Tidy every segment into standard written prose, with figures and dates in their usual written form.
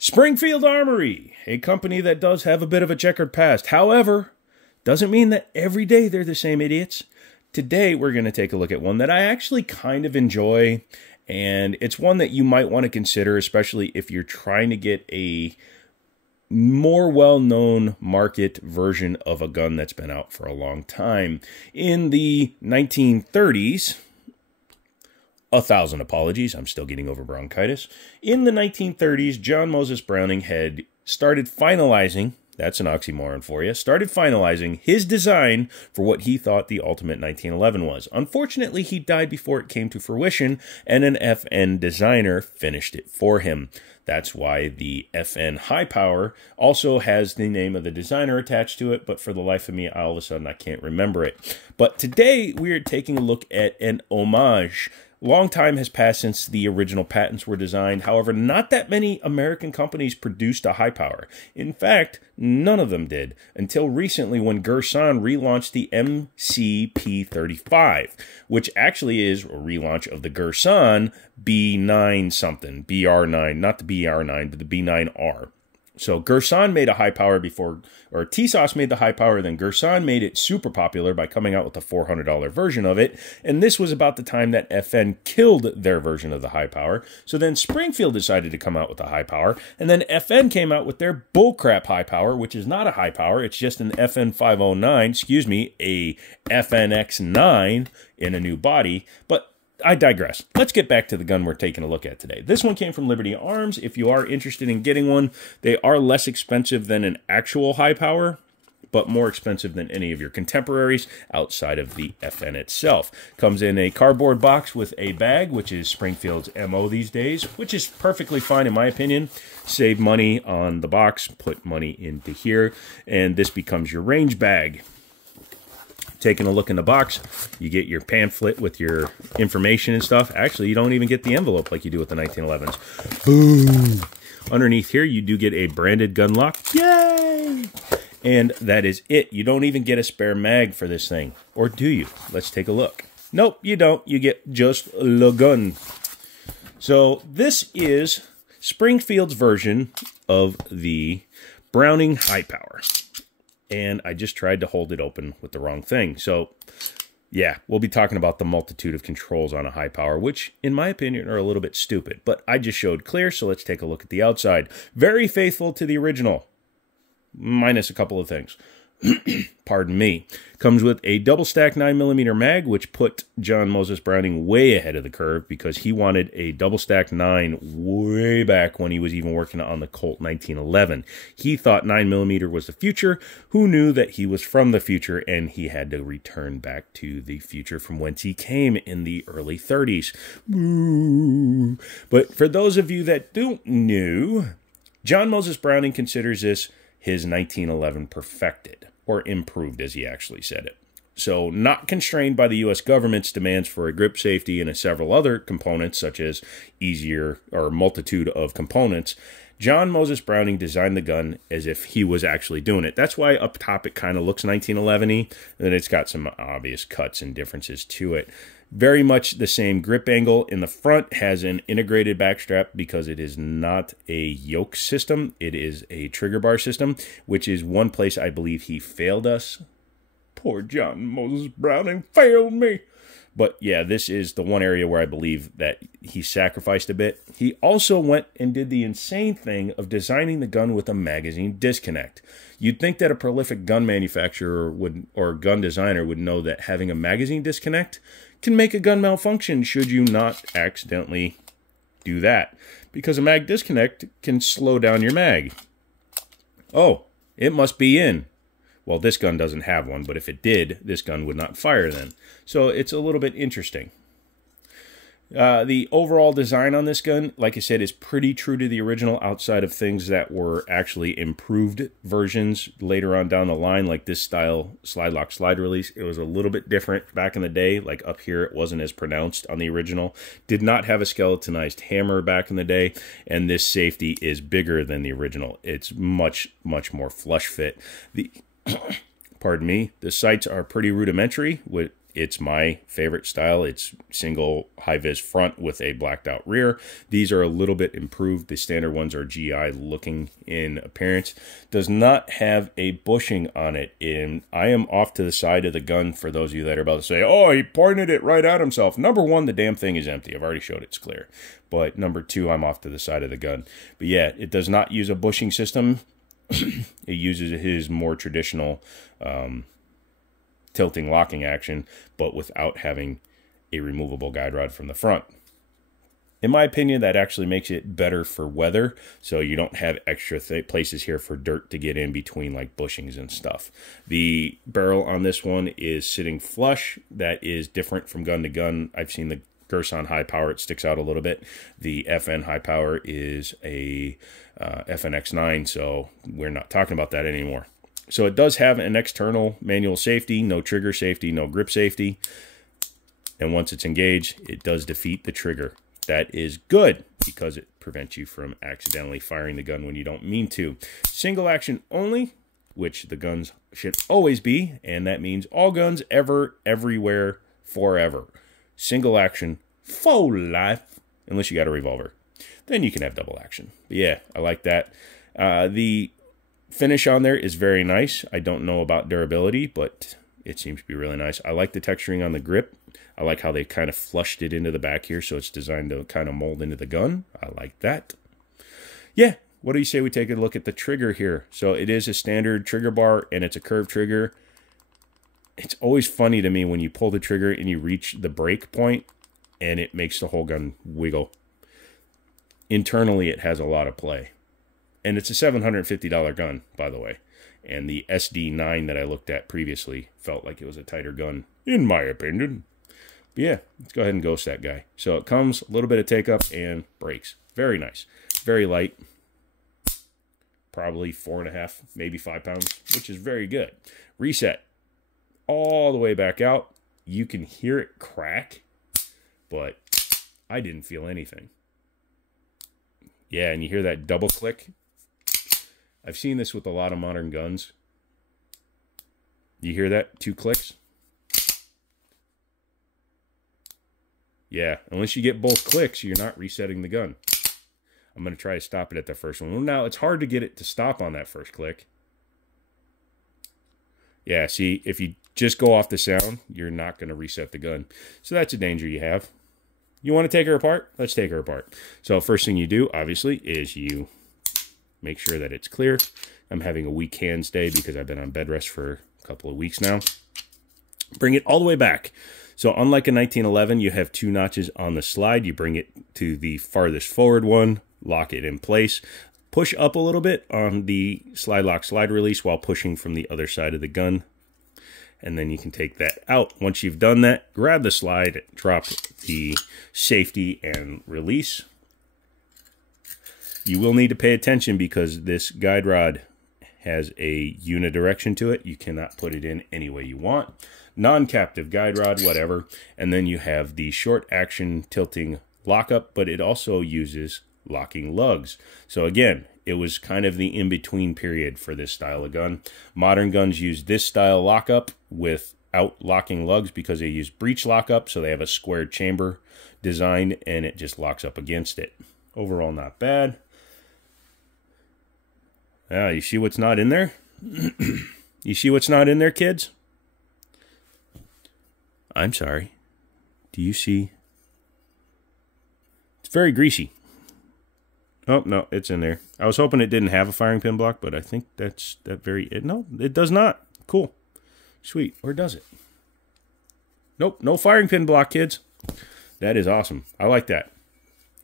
Springfield Armory, a company that does have a bit of a checkered past. However, doesn't mean that every day they're the same idiots. Today, we're going to take a look at one that I actually kind of enjoy, and it's one that you might want to consider, especially if you're trying to get a more well-known market version of a gun that's been out for a long time. In the 1930s, 1,000 apologies, I'm still getting over bronchitis. In the 1930s, John Moses Browning had started finalizing, that's an oxymoron for you, started finalizing his design for what he thought the ultimate 1911 was. Unfortunately, he died before it came to fruition, and an FN designer finished it for him. That's why the FN High Power also has the name of the designer attached to it, but for the life of me, all of a sudden, I can't remember it. But today, we are taking a look at an homage. Long time has passed since the original patents were designed. However, not that many American companies produced a high power. In fact, none of them did until recently when Girsan relaunched the MCP35, which actually is a relaunch of the Girsan B9 something, BR9, not the BR9, but the B9R. So Girsan made a high power before, or TSOS made the high power, then Girsan made it super popular by coming out with a $400 version of it, and this was about the time that FN killed their version of the high power. So then Springfield decided to come out with a high power, and then FN came out with their bullcrap high power, which is not a high power, it's just an FN 509, excuse me, a FNX9 in a new body, but I digress. Let's get back to the gun we're taking a look at today. This one came from Liberty Arms. If you are interested in getting one, they are less expensive than an actual high power, but more expensive than any of your contemporaries outside of the FN itself. Comes in a cardboard box with a bag, which is Springfield's MO these days, which is perfectly fine in my opinion. Save money on the box, put money into here, and this becomes your range bag. Taking a look in the box, you get your pamphlet with your information and stuff. Actually, you don't even get the envelope like you do with the 1911s. Boom! Underneath here, you do get a branded gun lock. Yay! And that is it. You don't even get a spare mag for this thing. Or do you? Let's take a look. Nope, you don't. You get just the gun. So this is Springfield's version of the Browning High Power. And I just tried to hold it open with the wrong thing. So, yeah, we'll be talking about the multitude of controls on a high power, which, in my opinion, are a little bit stupid. But I just showed clear, so let's take a look at the outside. Very faithful to the original, minus a couple of things. Pardon me. Comes with a double-stack 9mm mag, which put John Moses Browning way ahead of the curve because he wanted a double-stack 9 way back when he was even working on the Colt 1911. He thought 9mm was the future. Who knew that he was from the future and he had to return back to the future from whence he came in the early 30s. Ooh. But for those of you that don't know, John Moses Browning considers this his 1911 perfected, or improved as he actually said it. So not constrained by the U.S. government's demands for a grip safety and several other components, such as easier or multitude of components, John Moses Browning designed the gun as if he was actually doing it. That's why up top it kind of looks 1911-y, and then it's got some obvious cuts and differences to it. Very much the same grip angle. In the front has an integrated backstrap because it is not a yoke system. It is a trigger bar system, which is one place I believe he failed us. Poor John Moses Browning failed me. But yeah, this is the one area where I believe that he sacrificed a bit. He also went and did the insane thing of designing the gun with a magazine disconnect. You'd think that a prolific gun manufacturer would, or gun designer would know that having a magazine disconnect can make a gun malfunction should you not accidentally do that. Because a mag disconnect can slow down your mag. Oh, it must be in. Well, this gun doesn't have one, but if it did, this gun would not fire then. So it's a little bit interesting. The overall design on this gun, like I said, is pretty true to the original outside of things that were actually improved versions later on down the line, like this style slide lock slide release. It was a little bit different back in the day. Like up here, it wasn't as pronounced on the original. Did not have a skeletonized hammer back in the day, and this safety is bigger than the original. It's much, much more flush fit. Pardon me, the sights are pretty rudimentary with It's my favorite style. It's single high-vis front with a blacked-out rear. These are a little bit improved. The standard ones are GI looking in appearance. Does not have a bushing on it. And I am off to the side of the gun for those of you that are about to say, oh, he pointed it right at himself. Number one, the damn thing is empty. I've already showed it's clear. But number two, I'm off to the side of the gun. But yeah, it does not use a bushing system. It uses his more traditional tilting locking action, but without having a removable guide rod from the front. In my opinion, that actually makes it better for weather, so you don't have extra places here for dirt to get in between like bushings and stuff. The barrel on this one is sitting flush. That is different from gun to gun. I've seen the Gerson high power, it sticks out a little bit. The FN high power is a FNX9, so we're not talking about that anymore. So it does have an external manual safety, no trigger safety, no grip safety. And once it's engaged, it does defeat the trigger. That is good because it prevents you from accidentally firing the gun when you don't mean to. Single action only, which the guns should always be, and that means all guns ever, everywhere, forever. Single action for life, unless you got a revolver. Then you can have double action. But yeah, I like that. The finish on there is very nice. I don't know about durability, but it seems to be really nice. I like the texturing on the grip. I like how they kind of flushed it into the back here, so it's designed to kind of mold into the gun. I like that. Yeah, what do you say we take a look at the trigger here? So it is a standard trigger bar, and it's a curved trigger. It's always funny to me when you pull the trigger and you reach the break point, and it makes the whole gun wiggle. Internally, it has a lot of play. And it's a $750 gun, by the way. And the SD9 that I looked at previously felt like it was a tighter gun, in my opinion. But yeah, let's go ahead and ghost that guy. So it comes, a little bit of take-up, and brakes. Very nice. Very light. Probably 4.5, maybe 5 pounds, which is very good. Reset. All the way back out. You can hear it crack, but I didn't feel anything. Yeah, and you hear that double click. I've seen this with a lot of modern guns. You hear that? 2 clicks? Yeah, unless you get both clicks, you're not resetting the gun. I'm going to try to stop it at that first one. Well, now, it's hard to get it to stop on that first click. Yeah, see, if you just go off the sound, you're not going to reset the gun. So that's a danger you have. You want to take her apart? Let's take her apart. So first thing you do, obviously, is you make sure that it's clear. I'm having a weak hands day because I've been on bed rest for a couple of weeks now. Bring it all the way back. So unlike a 1911, you have 2 notches on the slide. You bring it to the farthest forward one, lock it in place, push up a little bit on the slide lock slide release while pushing from the other side of the gun. And then you can take that out. Once you've done that, grab the slide, drop the safety, and release. You will need to pay attention because this guide rod has a unidirection to it. You cannot put it in any way you want. Non-captive guide rod, whatever. And then you have the short action tilting lockup, but it also uses locking lugs. So again, it was kind of the in-between period for this style of gun. Modern guns use this style lockup without locking lugs because they use breech lockup, so they have a squared chamber design, and it just locks up against it. Overall, not bad. You see what's not in there? You see what's not in there, kids? I'm sorry. Do you see? It's very greasy. Oh, no, it's in there. I was hoping it didn't have a firing pin block, but I think that's no, it does not. Cool. Sweet. Or does it? Nope, no firing pin block, kids. That is awesome. I like that.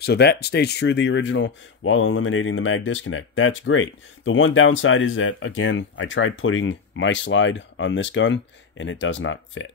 So that stays true to the original while eliminating the mag disconnect. That's great. The one downside is that, again, I tried putting my slide on this gun, and it does not fit.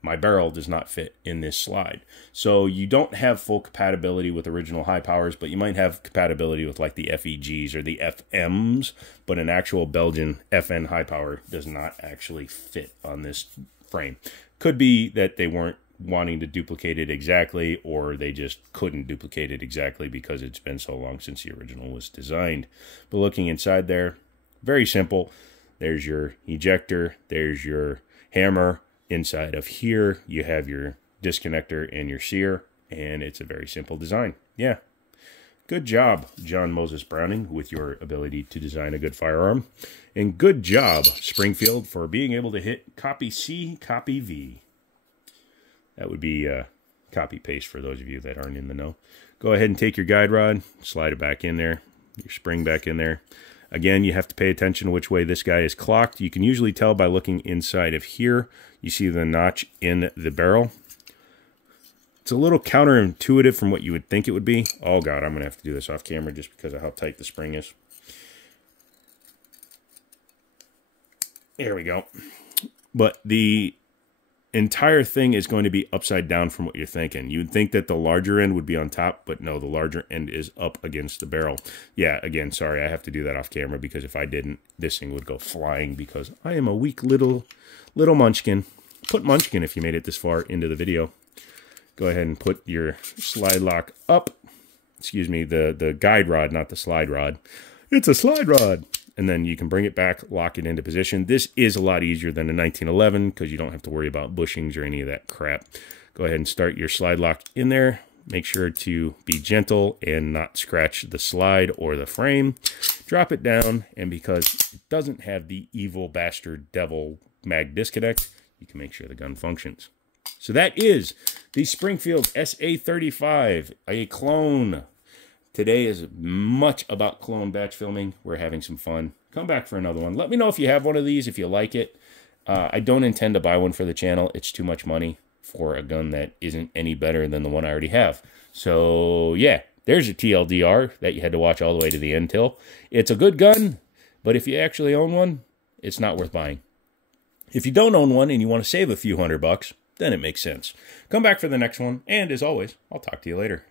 My barrel does not fit in this slide. So you don't have full compatibility with original high powers, but you might have compatibility with like the FEGs or the FMs, but an actual Belgian FN high power does not actually fit on this frame. Could be that they weren't wanting to duplicate it exactly, or they just couldn't duplicate it exactly because it's been so long since the original was designed. But looking inside there, very simple. There's your ejector, there's your hammer, Inside of here, you have your disconnector and your sear, and it's a very simple design. Yeah. Good job, John Moses Browning, with your ability to design a good firearm. And good job, Springfield, for being able to hit copy C, copy V. That would be copy paste for those of you that aren't in the know. Go ahead and take your guide rod, slide it back in there, your spring back in there. Again, you have to pay attention to which way this guy is clocked. You can usually tell by looking inside of here. You see the notch in the barrel. It's a little counterintuitive from what you would think it would be. Oh God, I'm gonna have to do this off camera just because of how tight the spring is. There we go. But the entire thing is going to be upside down from what you're thinking. You would think that the larger end would be on top, but no, the larger end is up against the barrel. Yeah, again, sorry, I have to do that off camera because if I didn't, this thing would go flying because I am a weak little munchkin. Put munchkin if you made it this far into the video. Go ahead and put your slide lock up. Excuse me, the guide rod, not the slide rod. It's a slide rod. And then you can bring it back, lock it into position. This is a lot easier than a 1911 because you don't have to worry about bushings or any of that crap. Go ahead and start your slide lock in there. Make sure to be gentle and not scratch the slide or the frame. Drop it down, and because it doesn't have the evil bastard devil mag disconnect, you can make sure the gun functions. So that is the Springfield SA35, a clone. Today is much about clone batch filming. We're having some fun. Come back for another one. Let me know if you have one of these, if you like it. I don't intend to buy one for the channel. It's too much money for a gun that isn't any better than the one I already have. So, yeah, there's a TLDR that you had to watch all the way to the end till. It's a good gun, but if you actually own one, it's not worth buying. If you don't own one and you want to save a few $100, then it makes sense. Come back for the next one, and as always, I'll talk to you later.